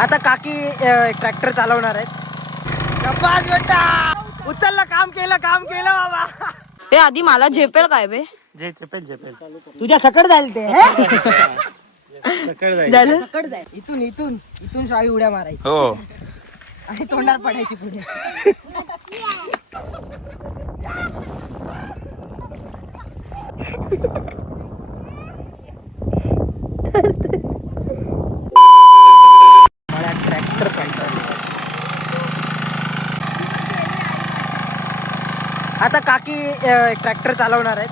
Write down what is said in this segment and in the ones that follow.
आता काकी ट्रॅक्टर चालवणार आहेत. उचललं काम केलं काम केलं बाबा. हे आधी मला झेपेल काय बे? जे चेपेल चेपेल तुझ्या सकड जाईल ते सकाळ जाईल. झालं? सकड जाईल. इथून इथून इथून शाळी उड्या मारायची. हो. आणि तोंडावर पडायची पुढे ट्रॅक्टर आता काकी ट्रॅक्टर चालवणार आहेत.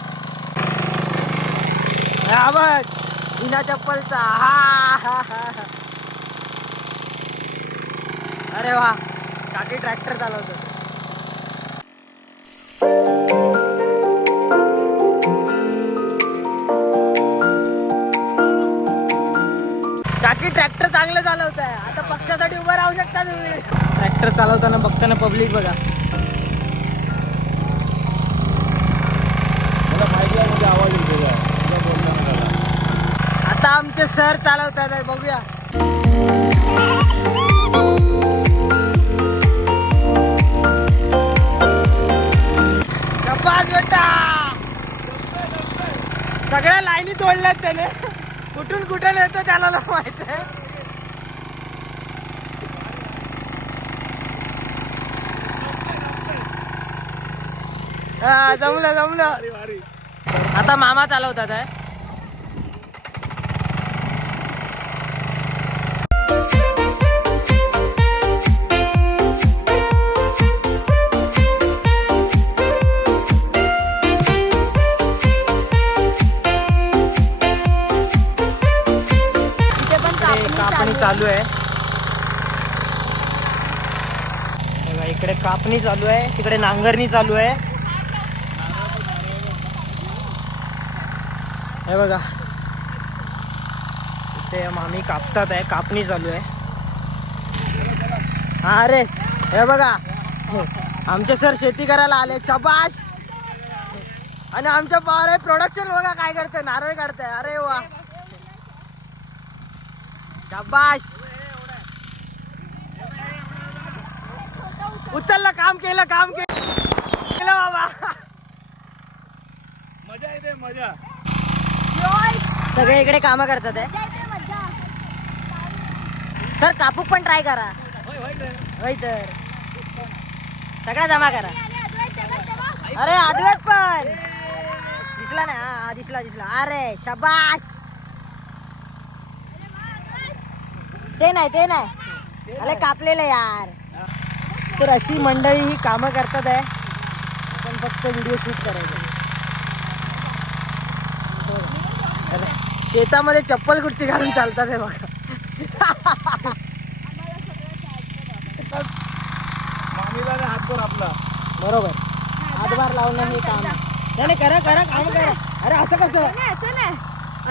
आवाज विना चप्पलचा. हा हा हा अरे वा काकी ट्रॅक्टर चालवतो काकी ट्रॅक्टर चांगलं चालवत आहे आता पक्षासाठी उभं राहू शकता तुम्ही. ट्रॅक्टर चालवताना बघताना पब्लिक बघा. आता आमचे सर चालवतात बघूया. सगळ्या लाईनी तोडल्यात त्याने. कुठून कुठून येतो त्याला माहीत आहे. जमलं जमलं. आता मामा चालवतात आहे कापणी चालू आहे. इकडे कापणी चालू आहे तिकडे नांगरणी चालू आहे. हे बघा. इथे मामी कापतात आहे कापणी चालू आहे. हा हे बघा. आमचे सर शेती करायला आले शबाश आणि आमच्या पवार आहे प्रोडक्शन बघा काय करते नारळ काढते अरे वा. शबाश उचललं काम केलं काम केलं बाबा. मजा येते मजा. सगळे इकडे काम करतात आहे सर कापूक पण ट्राय करा. होय तर. सगळा जमा करा. अरे अद्वैत पण. दिसला ना? हा, दिसला दिसला. अरे शबाश ते नाही ते नाही. अरे कापलेलं यार. तर अशी मंडळी ही कामं करतात आहे आपण फक्त व्हिडिओ शूट करायचं अरे, शेतामध्ये चप्पल कुठची घालून चालतात हे बघा. हातभर आपला. बरोबर. हातभार लावणं हे काम. आहे. नाही नाही, करा करा काम करा. अरे असं कसं? नाही असं नाही.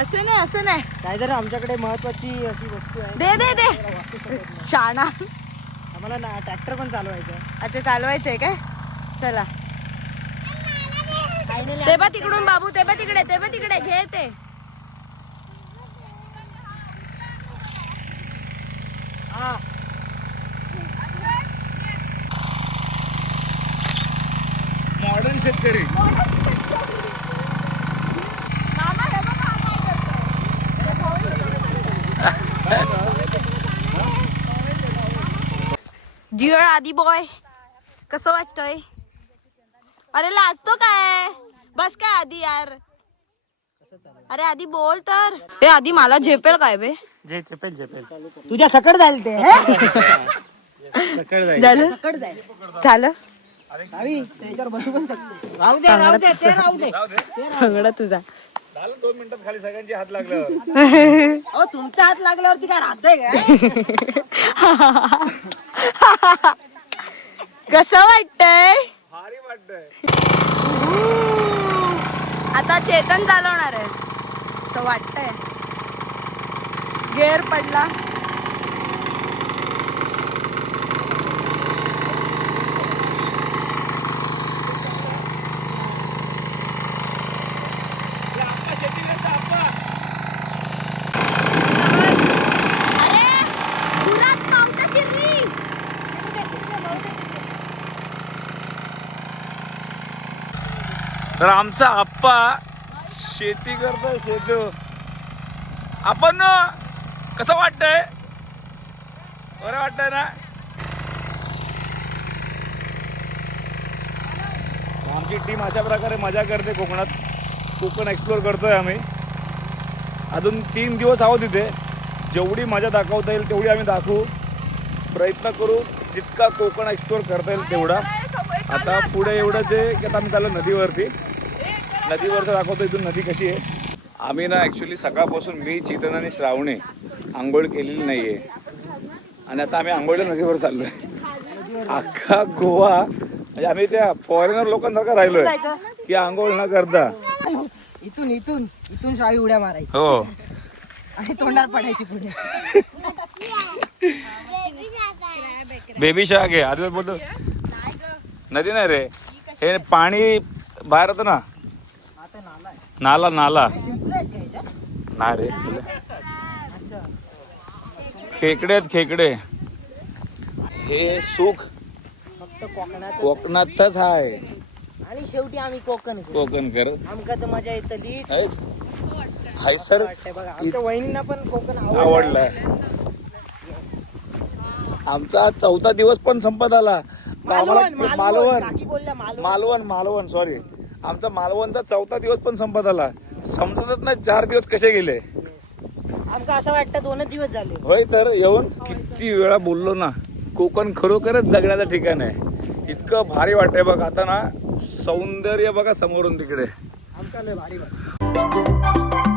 असं नाही असं नाही. काहीतरी आमच्याकडे महत्वाची अशी वस्तू आहे. दे दे दे. शाणा आम्हाला ना ट्रॅक्टर पण चालवायचं. आहे अच्छा चालवायचंय काय? चला. ते बा तिकडून बाबू ते बा तिकडे ते बा तिकडे. घे ते हा. मॉडर्न शेतकरी. जिळ आधी बॉय कसं वाटतंय? अरे लाजतो काय? बस काय आधी यार. अरे आधी बोल तर. हे आधी मला झेपेल काय बे? जे चेपेल चेपेल तुझ्या सकड जाईल ते सकाळ जाईल झालं? सकड जाईल झालं? गावी त्याच्यावर बसू पण शकतो. राहू दे राहू दे ते राहू दे. सगळं तुझा. झालं दोन मिनिटात खाली सगळ्यांची हात लागलं अहो तुमचा हात लागल्यावरती काय राहतंय काय? कसं वाटतंय? भारी वाटतंय. आता चेतन चालवणार आहे. असं वाटतंय. गेअर पडला आप्पा शेती करता आप्पा अरे पुरात तर आमचा आप्पा शेती करतोय शेतो. आपण कसं वाटतंय? बरं वाटतंय ना? आमची टीम अशा प्रकारे मजा करते कोकणात. कोकण एक्सप्लोअर करतोय आम्ही. अजून तीन दिवस आहोत तिथे जेवढी मजा दाखवता येईल तेवढी आम्ही दाखवू. प्रयत्न करू जितका कोकण एक्सप्लोअर करता येईल तेवढा. आता पुढे एवढंच आहे की आता आम्ही चाललो नदीवरती. नदीवरचं दाखवतो इथून नदी कशी आहे? आम्ही ना ॲक्च्युली सकाळपासून मी चेतन आणि श्रावणे आंघोळ केलेली नाही आहे आणि आता आम्ही आंघोळीला नदीवर चाललो आहे अख्खा गोवा म्हणजे आम्ही त्या फॉरेनर लोकांसारखं राहिलोय की आंघोळ न करता. इथून इथून इथून शाळी उड्या मारायची. हो. आणि तोंडावर पडायची पुढे. बेबी शाक आहे आधी बोलतो. नदी नाही रे. हे पाणी बाहेर होतं ना. नाला नाला? नाही रे. खेकडे आहेत खेकडे. हे सुख फक्त कोकणात कोकणातच आहे आणि शेवटी आम्ही कोकण कोकण कर आमका तर मजा येतली. Hi sir. बघा. आमच्या वहिनींना पण कोकण आवडलं. आवडलाय. आमचा चौथा दिवस पण संपत आला. मालवण मालवण. मालवण. मालवण. सॉरी आमचा मालवणचा चौथा दिवस पण संपत आला. समजतच नाही चार दिवस कसे गेले. आमका असं वाटतं दोनच दिवस झाले. होय तर येऊन किती वेळा बोललो ना कोकण खरोखरच जगण्याचं ठिकाण आहे. इतकं भारी वाटतंय बघ आता ना सौंदर्य बघा समोरून तिकडे. लय भारी वाटतं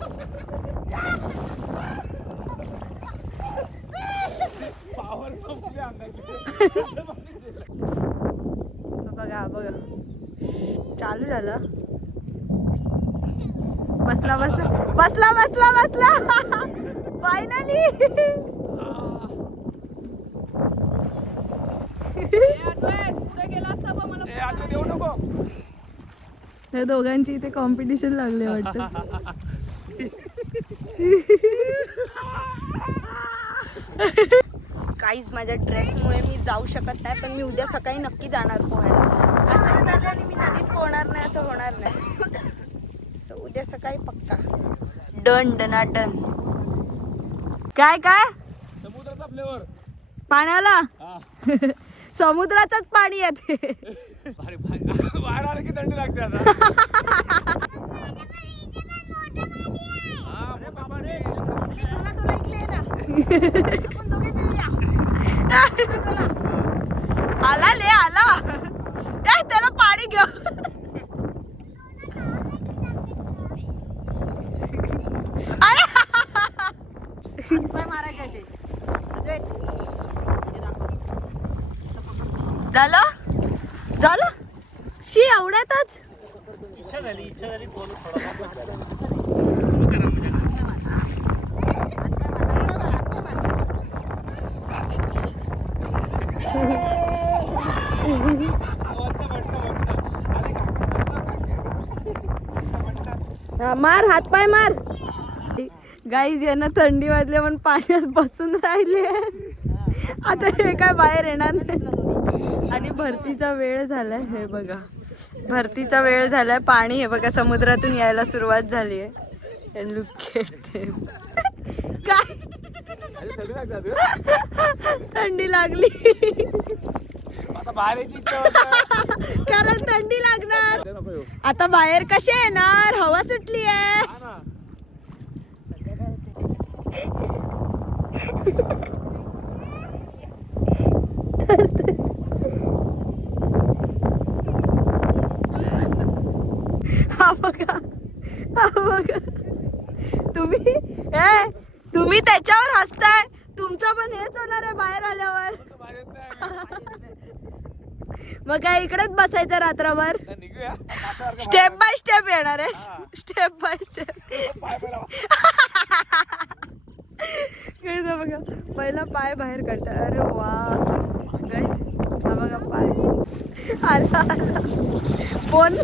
बघा बघा. चालू झालं. बसला बसला. बसला बसला बसला. फायनली देऊ नको. या दोघांची इथे कॉम्पिटिशन लागले वाटतं. काहीच माझ्या ड्रेसमुळे मी जाऊ शकत नाही पण मी उद्या सकाळी नक्की जाणार पोहायला. अचानक आलं आणि मी नदीत पोहणार नाही असं होणार नाही. So, उद्या सकाळी पक्का. डन डना डन काय काय? समुद्राचा फ्लेवर पाण्याला? समुद्राचंच पाणी येते. की थंडी लागते आता. हा, मोठा पाणी. आला ले आला. ए, त्याला पाणी घेऊ अरे मारायचे असे. इच्छा झाली शी एवढ्यातच मार हातपाय मार. गाईज यांना थंडी वाजली म्हणून पाण्यात बसून राहिले. आता हे काय बाहेर येणार नाही. आणि भरतीचा वेळ झालाय हे बघा. भरतीचा वेळ झालाय. पाणी हे बघा समुद्रातून यायला सुरुवात झाली आहे. लुक काय? थंडी लागली. कारण थंडी लागणार. आता बाहेर कसे येणार? हवा सुटली आहे हा ना. हा बघा. हा बघा. तुम्ही तुम्ही त्याच्यावर हसताय. तुमचं पण हेच होणार आहे बाहेर आल्यावर बाहेर येत नाही. मग काय इकडेच बसायचं रात्रभर? स्टेप बाय स्टेप येणार आहे. स्टेप बाय स्टेप बघा पहिला पाय बाहेर काढता. अरे वा. Guys, हा बघा पाय. आला आला. बोल.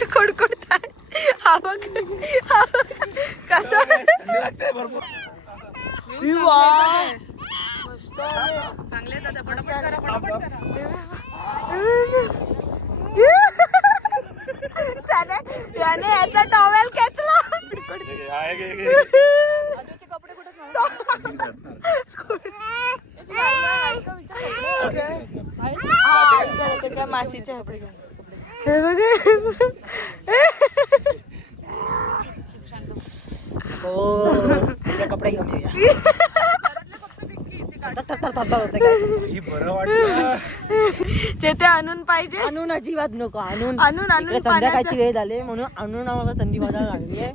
तू कुडकुडताय हा बघ. हा बघ. कसं? त्याने त्याने याचा टॉवेल खेचला. हा. काय मासीच्या हे बघ. कपडे घेऊन ही बरं वाटलं. ते आणून पाहिजे. आणून अजिबात नको आणून. आणून आणून संध्याकाळची वेळ झाली म्हणून आणून आम्हाला थंडी वाजायला लागली आहे.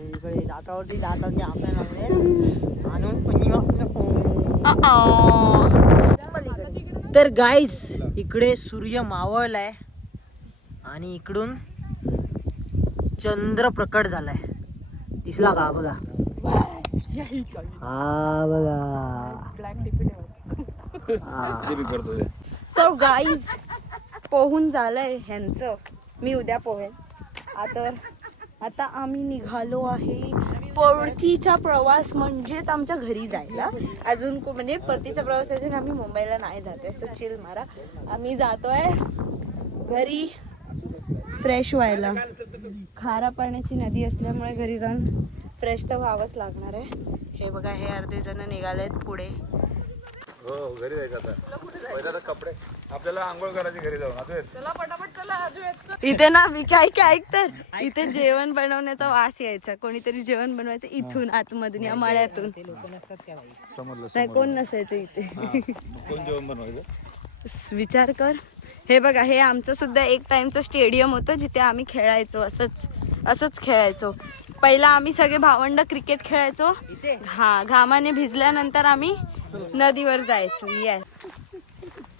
इकडे दातावरती दातावरती आपल्या लागले आणून पण. तर गाईज इकडे सूर्य मावळलाय आणि इकडून चंद्र प्रकट झालाय. दिसला का? बघा. हा बघा. ते करतो ते. तर गाईज पोहून झालंय ह्यांचं. मी उद्या पोहेन. आता आता आम्ही निघालो आहे परतीचा प्रवास म्हणजेच आमच्या घरी जायला. अजून को- म्हणजे परतीचा प्रवास असेल आम्ही मुंबईला नाही जाते सो चिल मारा. आम्ही जातोय घरी फ्रेश व्हायला. खारा पाण्याची नदी असल्यामुळे घरी जाऊन फ्रेश तर व्हावंच लागणार आहे. हे बघा हे अर्धे जण निघालेत पुढे. हो घरी जायचं आता. पहिला तर कपडे. आपल्याला आंघोळ करायची घरी जाऊन. आता इथे ना मी काय काय ऐक तर. इथे जेवण बनवण्याचा वास यायचा. कोणीतरी जेवण बनवायचं इथून आतमधून या मळ्यातून. समजलं नाही कोण नसायचं इथे? कोण जेवण बनवायचं? विचार कर. हे बघा हे आमचं सुद्धा एक टाइमचं स्टेडियम होतं जिथे आम्ही खेळायचो असंच असंच खेळायचो. पहिला आम्ही सगळे भावंड क्रिकेट खेळायचो. हा घामाने भिजल्यानंतर आम्ही नदीवर जायचो येस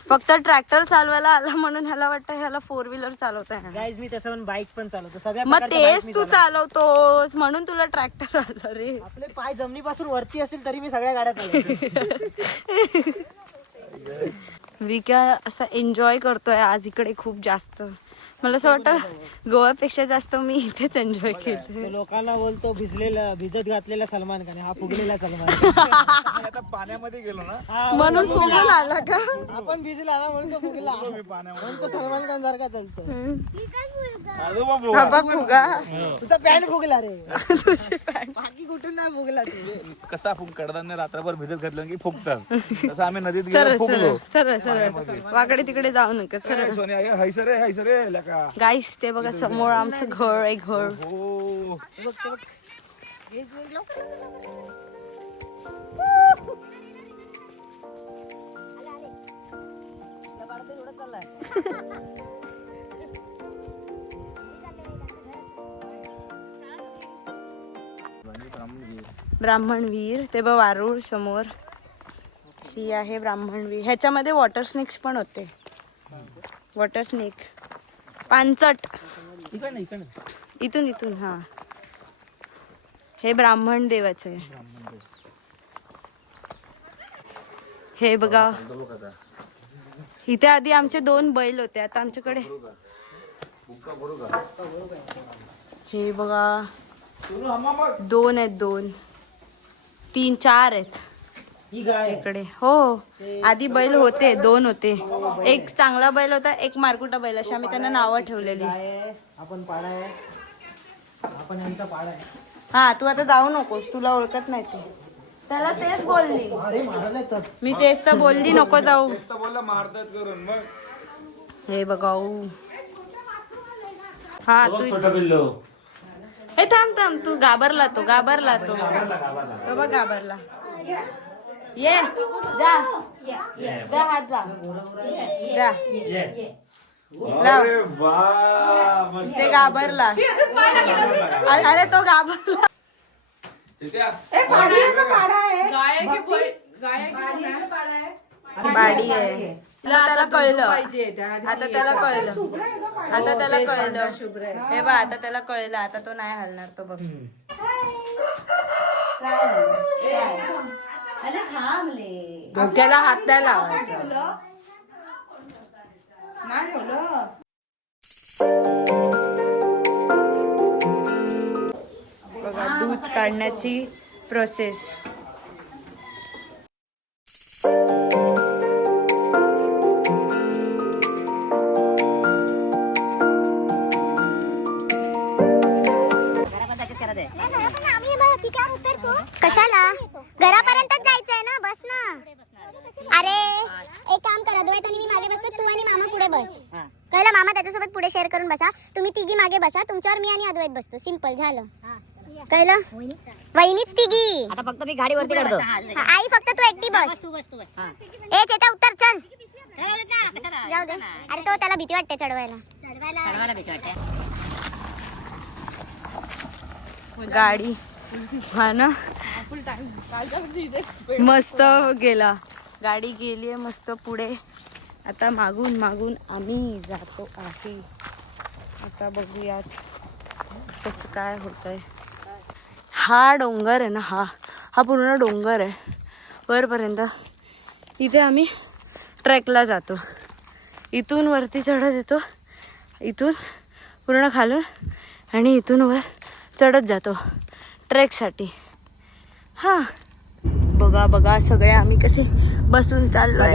फक्त ट्रॅक्टर चालवायला आला म्हणून ह्याला वाटतं ह्याला फोर व्हीलर चालवता येणार गाईज मी तसं पण बाईक पण चालवतो. सगळ्या मग प्रकारच्या bike तेच मी तू चालवतो. चालवतोस म्हणून तुला ट्रॅक्टर आला रे. आपले पाय जमिनीपासून वरती असेल तरी मी सगळ्या गाड्या चालवतो. विका असा एन्जॉय करतोय आज इकडे खूप जास्त. मला असं वाटतं गोव्यापेक्षा जास्त मी इथेच एन्जॉय केलं तो लोकांना बोलतो भिजलेला भिजत घातलेला सलमान खान. हा फुगलेला सलमान मी आता पाण्यामध्ये गेलो ना. म्हणून फुगून आला का? आपण भिजला ना म्हणून तो फुगला. मी पाण्यामध्ये. म्हणून तो सलमान खान सारखा चालतो. बाबा फुगा. तुझा पॅन्ट फुगला रे. बाकी कुठून नाही फुगला तू. कसा फुग कडधान्य रात्रभर भिजत घातलं की फुगतात तसं आम्ही नदीत सरळ गेलो फुगलो. सरळ सरळ. सरळ वाकडे तिकडे जाऊ नका सरळ. सोनिया हैसरे हैसरे लका. गाईस ते बघा समोर आमचं घर आहे घर. ब्राह्मणवीर ते बघ वारूळ समोर. ही आहे ब्राह्मणवीर ह्याच्यामध्ये वॉटर स्नेक्स पण होते. वॉटर स्नेक पानचट. इथून इथून हा. हे ब्राह्मण देवाचं हे बघा. इथे आधी आमचे दोन बैल होते आता आमच्याकडे. हे बघा. दोन आहेत दोन. तीन चार आहेत. इकडे हो. आधी बैल होते दोन होते. एक चांगला बैल होता एक मारकुटा बैल. अशी आम्ही त्यांना नावं ठेवलेली. आपण पाडा आपण यांचा पाडा हा तू आता जाऊ नकोस. तुला ओळखत नाही ते. त्याला तेच बोलली. मी तेच तर बोलली नको जाऊ. हे बघाऊ हा तू हे थांब थांब. तू घाबरला तो घाबरला तो. तो बघ घाबरला. ये जा. जा हात लाव. जा. लाव. अरे वा मस्त. ते घाबरला. अरे तो घाबरला. बाडी आहे आता त्याला कळलं. आता त्याला कळलं. आता त्याला कळलं. हे बा आता त्याला कळलं. आता तो नाही हलणार तो बघ. डोक्याला हात नाही लावायचा. बघा दूध काढण्याची प्रोसेस अरे एक काम करा द्वैत आणि मी मागे बसतो तू आणि मामा पुढे बस. कळलं? मामा त्याच्यासोबत पुढे शेअर करून बसा. तुम्ही तिघी मागे बसा तुमच्यावर मी आणि अद्वैत बसतो. सिंपल झालं. कळलं? वहिनीच तिघी. आता फक्त मी गाडीवरती काढतो हा, आई फक्त तू एकटी बस तू बस तू बस. ए चेता उत्तर चल. जाऊ दे. अरे तो त्याला भीती वाटते चढवायला. चढवायला. भीती वाटते. गाडी. हा ना. मस्त गेला. गाडी गेली आहे मस्त पुढे. आता मागून मागून आम्ही जातो आहे. आता बघूयात कसं काय होतंय. हा डोंगर आहे ना हा. हा पूर्ण डोंगर आहे. वरपर्यंत इथे आम्ही ट्रॅकला जातो. इथून वरती चढत येतो. इथून पूर्ण खालून आणि इथून वर चढत जातो. ट्रेकसाठी. हां. बघा बघा सगळे आम्ही कसे बसून चाललोय.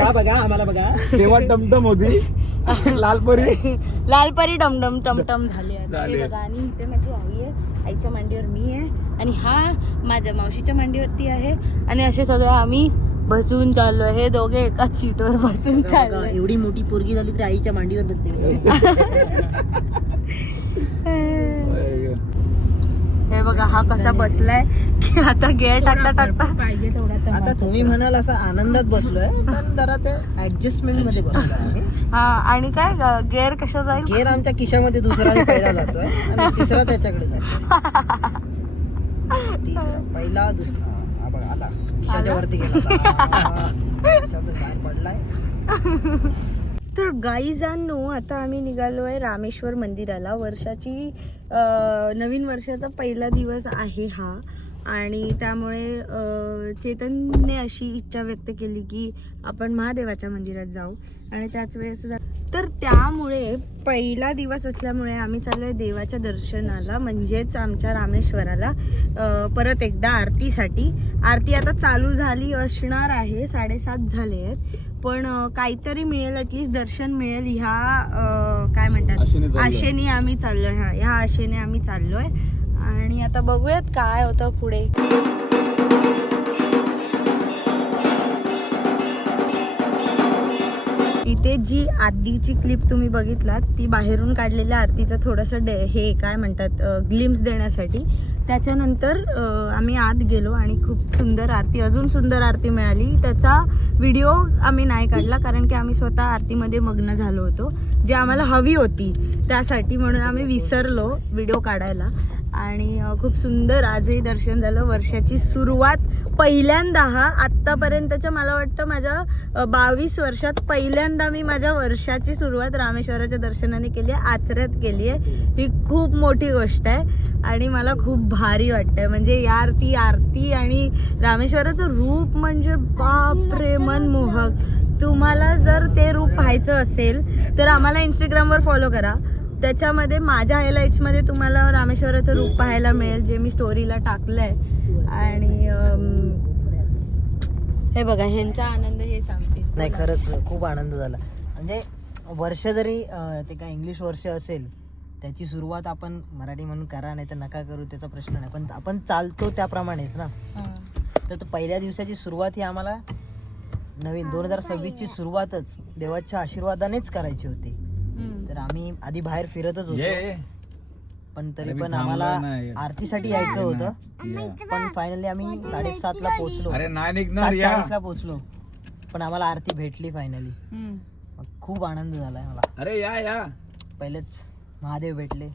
तेव्हा टमटम होती? लालपरी? लालपरी डमडम टमटम झाले आता. झाले. हे बघा आणि इथे माझी आई आहे. आईच्या मांडीवर मी आहे. आणि हा माझ्या मावशीच्या मांडीवरती आहे. आणि असे सगळे आम्ही बसून चाललोय. हे दोघे एकाच सीटवर बसून चाललोय. एवढी मोठी पोरगी झाली तरी आईच्या मांडीवर बसते हे बघा हा कसा बसलाय की आता गेअर टाकता टाकता. आता तुम्ही म्हणाल असं आनंदात बसलोय पण जरा ते ऍडजस्टमेंटमध्ये बसलोय हा आणि काय गेअर कशा जाईल? गेअर आमच्या खिशामध्ये दुसरा पहिला जातोय आणि तिसरा त्याच्याकडे जातोय. तिसरा पहिला दुसरा. हा बघा आला. खिशाच्या वरती गेला. हा, पडलाय. तर गाईजांनो आता आम्ही निघालो आहे रामेश्वर मंदिराला. वर्षाची नवीन वर्षाचा पहिला दिवस आहे हा. आणि त्यामुळे चेतनने अशी इच्छा व्यक्त केली की आपण महादेवाच्या मंदिरात जाऊ. आणि त्याच वेळेस तर त्यामुळे पहिला दिवस असल्यामुळे आम्ही चाललो आहे देवाच्या दर्शनाला म्हणजेच आमच्या रामेश्वराला. परत एकदा आरतीसाठी. आरती आता चालू झाली असणार आहे साडेसात झाले आहेत. पण काहीतरी मिळेल ॲटलिस्ट दर्शन मिळेल. ह्या काय म्हणतात. आशेने आम्ही चाललोय हा. ह्या आशेने आम्ही चाललोय. आणि आता बघूयात काय होतं पुढे. इथे जी आधीची क्लिप तुम्ही बघितलात ती बाहेरून काढलेल्या आरतीचं थोडंसं डे हे काय म्हणतात ग्लिम्स देण्यासाठी. त्याच्यानंतर आम्ही आत गेलो आणि खूप सुंदर आरती अजून सुंदर आरती मिळाली. त्याचा व्हिडिओ आम्ही नाही काढला कारण की आम्ही स्वतः आरतीमध्ये मग्न झालो होतो. जी आम्हाला हवी होती त्यासाठी म्हणून आम्ही विसरलो व्हिडिओ काढायला. आणि खूप सुंदर आजही दर्शन झालं. वर्षाची सुरुवात पहिल्यांदा हा आत्तापर्यंतच्या मला वाटतं माझ्या बावीस वर्षात पहिल्यांदा मी माझ्या वर्षाची सुरुवात रामेश्वराच्या दर्शनाने केली आहे आचऱ्यात केली आहे. ही खूप मोठी गोष्ट आहे आणि मला खूप भारी वाटतंय. म्हणजे यार ती आरती आणि रामेश्वराचं रूप म्हणजे बापरे मनमोहक. तुम्हाला जर ते रूप पाहायचं असेल तर आम्हाला इंस्टाग्रामवर फॉलो करा. त्याच्यामध्ये माझ्या हायलाईट्समध्ये तुम्हाला रामेश्वराचं रूप पाहायला मिळेल जे मी स्टोरीला टाकलंय. आणि हे बघा ह्यांचा आनंद हे सांगते. नाही खरंच खूप आनंद झाला. म्हणजे वर्ष जरी ते काय इंग्लिश वर्ष असेल त्याची सुरुवात आपण मराठी म्हणून करा नाही तर नका करू त्याचा प्रश्न नाही. पण आपण चालतो त्याप्रमाणेच ना. तर पहिल्या दिवसाची सुरुवात ही आम्हाला नवीन दोन हजार सव्वीसची सुरुवातच देवाच्या आशीर्वादानेच करायची होती. तर आम्ही आधी बाहेर फिरतच होतो. पण तरी पण आम्हाला. आरतीसाठी यायचं होतं. पण फायनली आम्ही साडेसातला पोहोचलो. अरे नाही निघणार सात या. चाळीसला पोहोचलो. पण आम्हाला आरती भेटली फायनली खूप आनंद झालाय मला अरे या या. पहिलेच महादेव भेटले.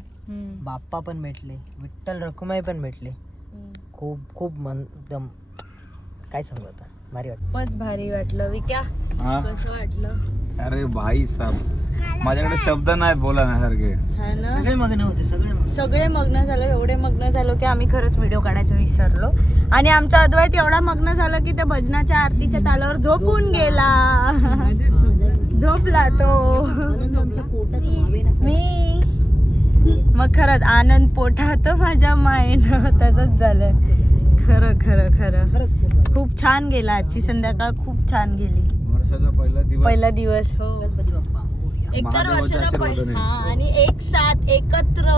बाप्पा पण भेटले. विठ्ठल रखुमाई पण भेटले. खूप खूप मन एकदम काय सांगू आता? भारी खूपच भारी वाटलं विक्या. हा. कसं वाटलं? अरे भाई साहेब माझ्याकडे शब्द नाहीत बोलण्यासारखे. हा ना? सगळे मग्न होते सगळे मग्न. सगळे मग्न झालो एवढे मग्न झालो की आम्ही खरंच व्हिडिओ काढायचं विसरलो. आणि आमचा अद्वैत एवढा मग्न झाला की त्या भजनाच्या आरतीच्या तालावर झोपून गेला. झोपला तो. मी? मग खरंच आनंद पोटात माझ्या मायनं तसंच झालं खरं खरं खरं. खरंच खूप छान गेला. आजची संध्याकाळ खूप छान गेली. वर्षाचा पहिला दिवस. पहिला दिवस हो. एकतर वर्षाचा पहि-. हा आणि एक साथ एकत्र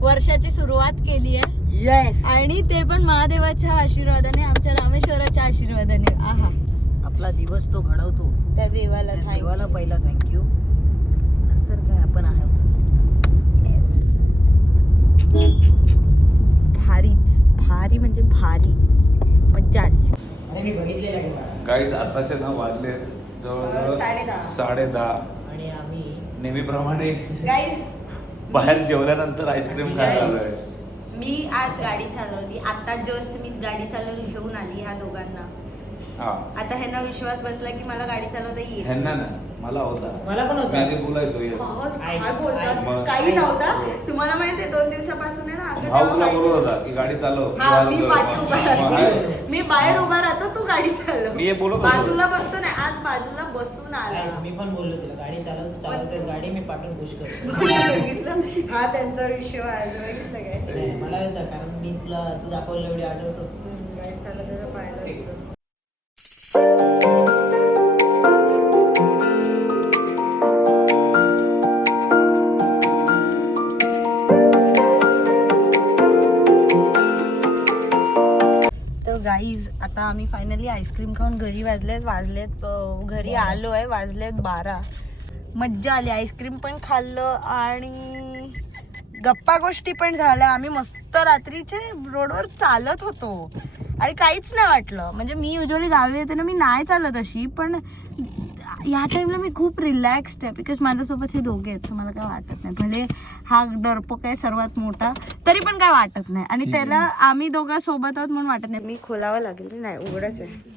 वर्षाची सुरुवात केली आहे. येस आणि ते पण महादेवाच्या आशीर्वादाने आमच्या रामेश्वराच्या आशीर्वादाने. आहा. आपला दिवस तो घडवतो. त्या देवाला त्या thank you. देवाला पहिला थँक्यू नंतर काय आपण आहोतच. भारीच भारी. म्हणजे भारी. मज्जा आली अरे मी बघितलेलं आहे आताचे ना वाजले जवळजवळ. साडे दहा. नेहमीप्रमाणे गाईज बाहेर जेवल्यानंतर आईस्क्रीम खायला आलोय. मी आज गाडी चालवली. आता जस्ट मी गाडी चालवून घेऊन आली ह्या दोघांना. हा. आता ह्यांना विश्वास बसला की मला गाडी चालवता येईल. ह्यांना ना मला होता. मला पण होता. मी आधी बोलायचो येस काय बोलतात. काही नव्हता. तुम्हाला माहितीये दोन दिवसापासून आहे ना असं भाऊ तुला. बोलत होता की गाडी चालव. हा मी पाठी उभा आहे. राहते मी बाहेर उभा राहतो तू गाडी चालव. मी हे बोलत होतो. बाजूला बसतो ना आज बाजूला बसून आला. मी पण बोललो तुला गाडी चालव तू चालवतेस गाडी मी पाठून खुश करतो. बघितलं हा त्यांचा विश्वास बघितलं काय? नाही, मला येतं कारण मी तुला तू दाखवलेला व्हिडिओ आठवतो. हम्म, गाडी चालवताना पाहिलं असतं. गाईज आता आम्ही फायनली आईस्क्रीम खाऊन घरी वाजलेत वाजलेत घरी आलो आहे वाजलेत बारा. मज्जा आली आईस्क्रीम पण खाल्लं आणि गप्पा गोष्टी पण झाल्या. आम्ही मस्त रात्रीचे रोडवर चालत होतो. आणि काहीच नाही वाटलं. म्हणजे मी युजली गावी येते ना मी नाही चालत अशी पण या टाइमला मी खूप रिलॅक्स्ड आहे बिकॉज माझ्यासोबत हे दोघे आहेत सो मला काय वाटत नाही. भले हा डरपोक आहे सर्वात मोठा तरी पण काय वाटत नाही. आणि त्याला आम्ही दोघं सोबत आहोत म्हणून वाटत नाही. मी खोलावं लागेल नाही उघडच आहे.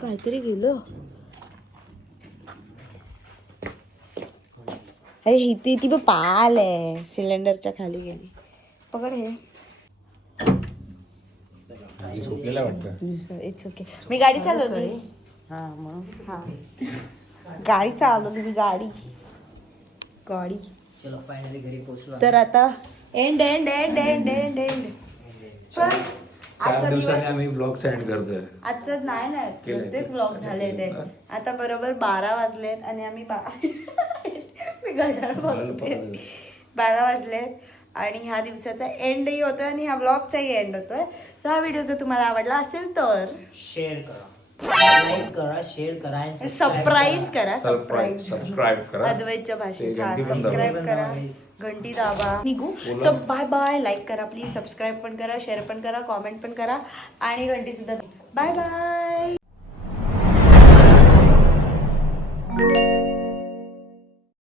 काहीतरी गेलं. अरे ही ती ती बघ पाल आहे सिलेंडरच्या खाली गेली. पकड हे. इट्स ओके मी गाडी चालवली. हा मग? हा. गाडी चालवली मी गाडी. गाडी. चलो फायनली घरी पोहोचलो तर आता end end end end end end चार आजचा दिवसांनी दिवस. आम्ही ब्लॉग सेंड करतोय. आजचं नाही नाही केलंय. प्रत्येक ब्लॉग झाले ते. आता बरोबर बारा वाजलेत आणि आम्ही बा मी घड्याळ बघते. बारा वाजलेत आणि ह्या दिवसाचा एंडही होतोय आणि ह्या ब्लॉगचाही एंड होतोय. सो हा व्हिडिओ जर तुम्हाला आवडला असेल तर शेअर करा. लाईक करा शेअर करा आणि सरप्राईज करा. सरप्राईज सरप्राईज सबस्क्राईब करा. अद्वैतच्या भाषेत ते हा घंटी पण सबस्क्राईब दाबा. करा. घंटी दाबा. निघू. सो बाय बाय लाईक करा प्लीज सबस्क्राईब पण करा शेअर पण करा कॉमेंट पण करा. आणि घंटी सुद्धा. Bye bye